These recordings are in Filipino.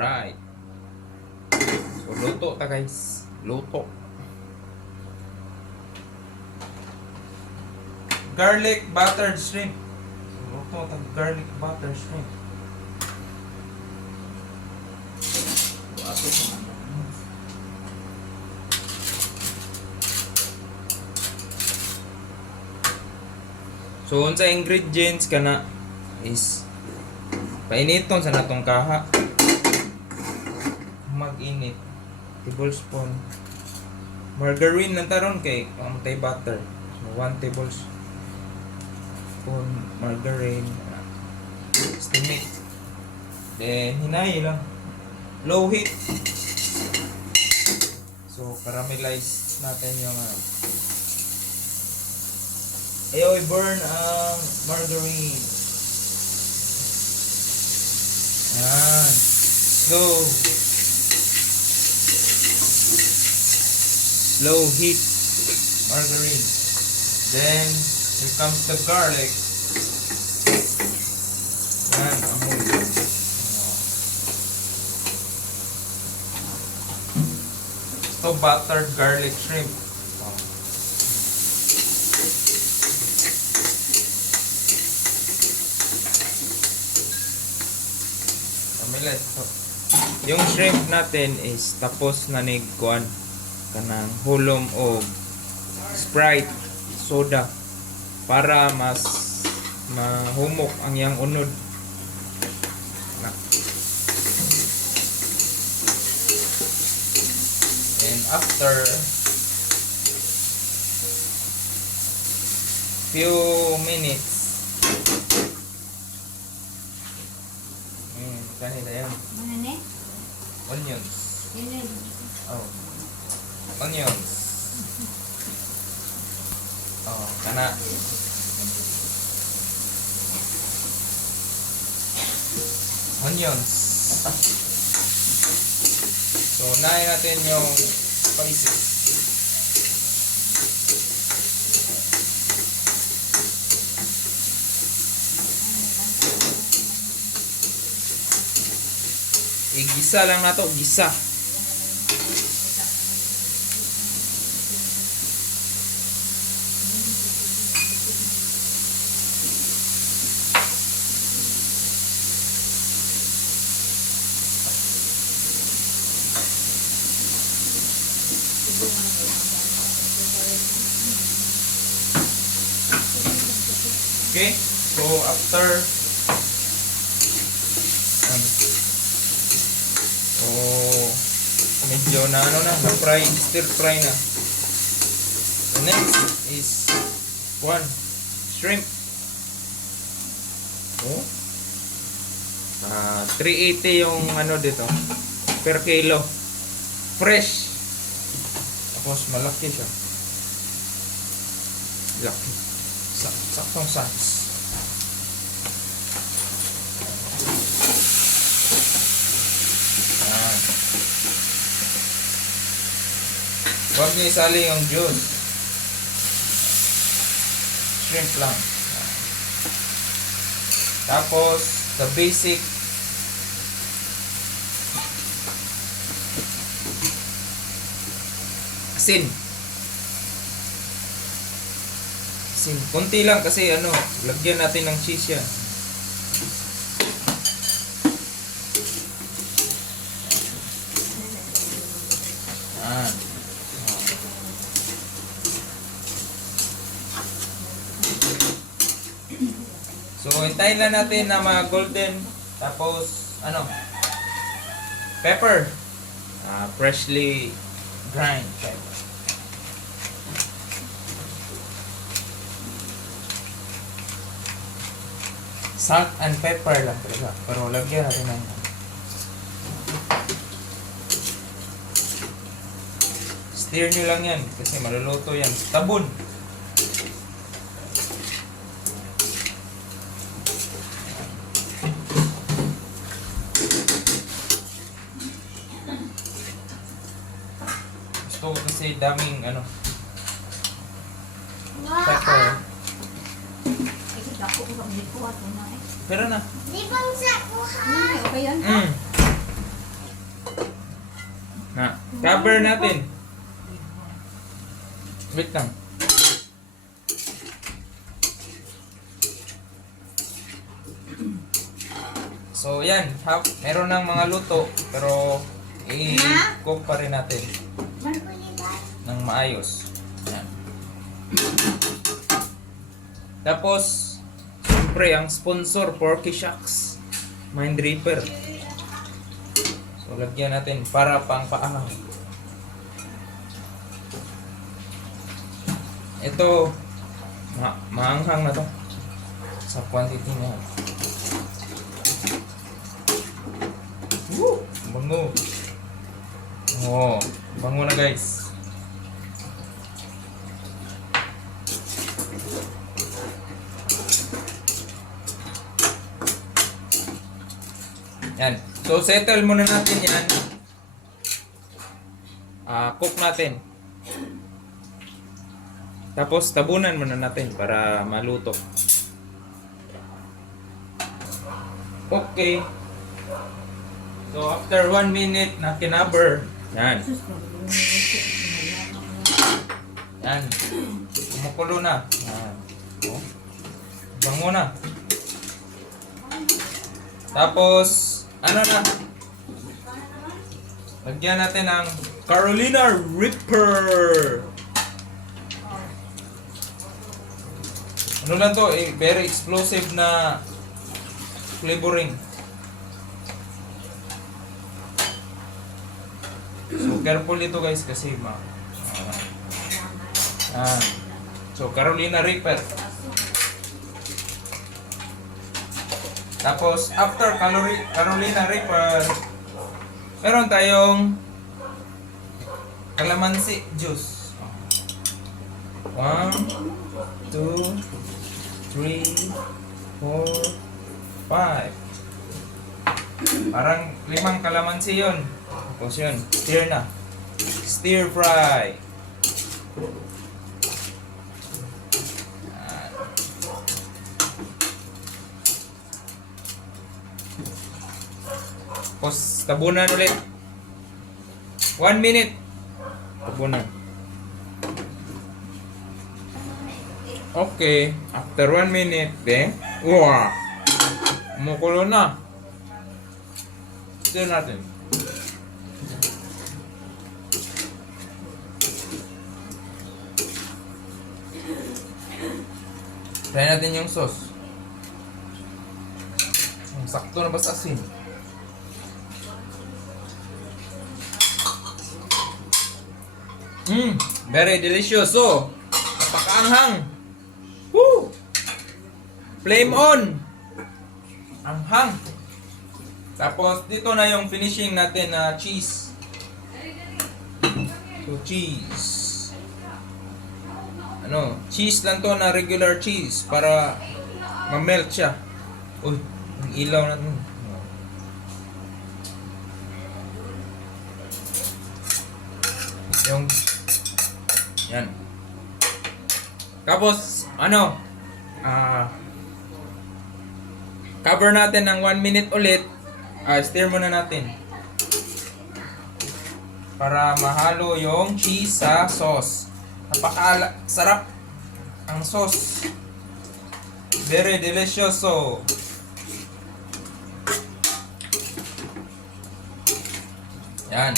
Alright. So, luto ta guys. Luto. Garlic buttered shrimp. So, luto ta garlic buttered shrimp. Ato sa. So, unsa ingredients kana is painiton sa natong kaha. Mag-init. Tablespoon. Margarine lang taron kay amtay butter. So, 1 tablespoon margarine. Steam it. Then, hinay lang. Low heat. So, caramelize natin yung ano. Ayaw i-burn ang margarine. Yan. Slow. Slow heat margarine. Then, here comes the garlic. Yan, amoy. Ito, buttered garlic shrimp. Oh. Pamilas. Yung shrimp natin is tapos na ni kuan kanang hulom o Sprite, soda para mas mahumok ang yang unod. Na. And after few minutes Mm, kanina yan. Ano ni? Onions. Yun yun. Oh. Onions. Oh, kana. Onions. So, unahin natin yung spices. Igisa lang na to, gisa. Okay, so after um, so medyo na ano na, na fry, stir fry na. The next is one shrimp. Oh. Ah, 380 yung ano dito per kilo. Fresh. Tapos malaki siya. Laki. Sak saktong size. Yan. Huwag niyo isali yung juice. Shrimp lang. Tapos, the basic asin. Asin. Kunti lang kasi ano, lagyan natin ng cheese yan. Yan. So, hintayin lang natin na mga golden. Tapos, ano, pepper. Ah, freshly grind pepper. Salt and pepper lang talaga. Pero lagyan natin ng Stir nyo lang yan kasi maluluto yan. Tabon. Gusto ko kasi daming ano, pepper. Kami ko at na eh. Pero na. Di bang sa kuha? Ay, okay yan. Mm. Cover natin. Wait lang. So yan, ha, meron ng mga luto pero i-cook pa rin natin ng maayos. Yan. Tapos, siyempre ang sponsor, Porky Shacks. Mind Reaper. So, lagyan natin para pang paangang. Ito, ma maanghang na to. Sa quantity niya. Woo! Bango. Oh, bango na guys. Yan. So, settle muna natin yan. Ah, cook natin. Tapos, tabunan muna natin para maluto. Okay. So, after one minute na kinaber, yan. Yan. Kumukulo na. Yan. Bango na. Tapos, ano na? Lagyan natin ng Carolina Reaper. Ano lang to, eh, very explosive na flavoring. So, careful ito guys kasi ma... Ah. Ah. So, Carolina Reaper. Tapos, after Calori- Carolina Reaper, meron tayong calamansi juice. One, two, three, four, five. Parang limang kalamansi yun. Tapos yun, stir na. Stir fry. Tapos tabunan ulit. One minute. Tabunan. Okay. After one minute, then, wow! Kumukulo na. Stir natin. Try natin yung sauce. Sakto na ba sa asin? Mmm, very delicious. So, napakaanghang. Woo! Flame on. Anghang. Tapos, dito na yung finishing natin na cheese. So, cheese. Ano, cheese lang to na regular cheese para ma-melt siya. Uy, ang ilaw na to. Yung yan. Tapos, ano, ah, cover natin ng 1 minute ulit. Ah, stir muna natin. Para mahalo yung cheese sa sauce. Napaka sarap ang sauce. Very delicious so. Yan.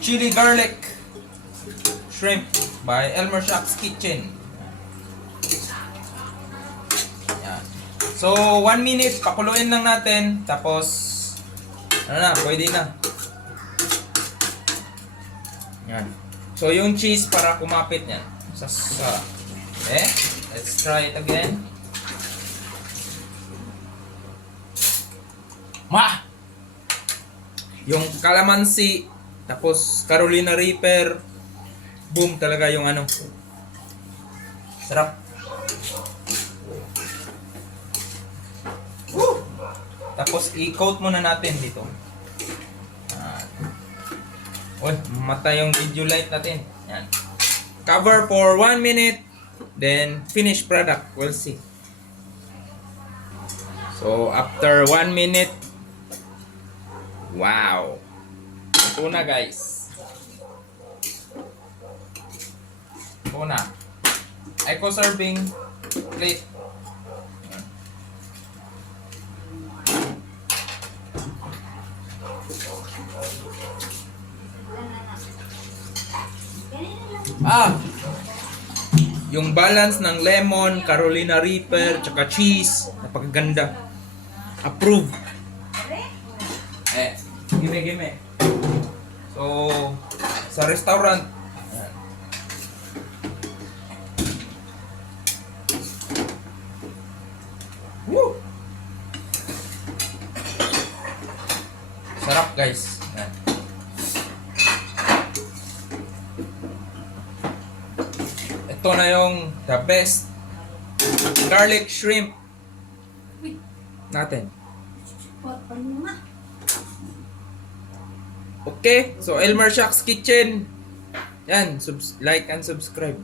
Chili garlic shrimp by Elmer Shark's Kitchen. Yan. So, one minute, pakuluin lang natin. Tapos, ano na, pwede na. Yan. So, yung cheese para kumapit niyan. Sa, sa, eh, let's try it again. Ma! Yung calamansi, tapos Carolina Reaper, boom talaga yung ano. Sarap. Woo! Tapos i-coat muna natin dito. Yan. Uy, matay yung video light natin. Yan. Cover for 1 minute. Then, finished product. We'll see. So, after 1 minute, wow. Ito na guys. Tuna. Eco serving plate. Ah! Yung balance ng lemon, Carolina Reaper, tsaka cheese. Napakaganda. Approve. Eh, gime, gime. So, sa restaurant, Sarap guys. Ayan. Ito na yung the best garlic shrimp natin. Okay, so Elmer Shacks Kitchen. Yan, like and subscribe.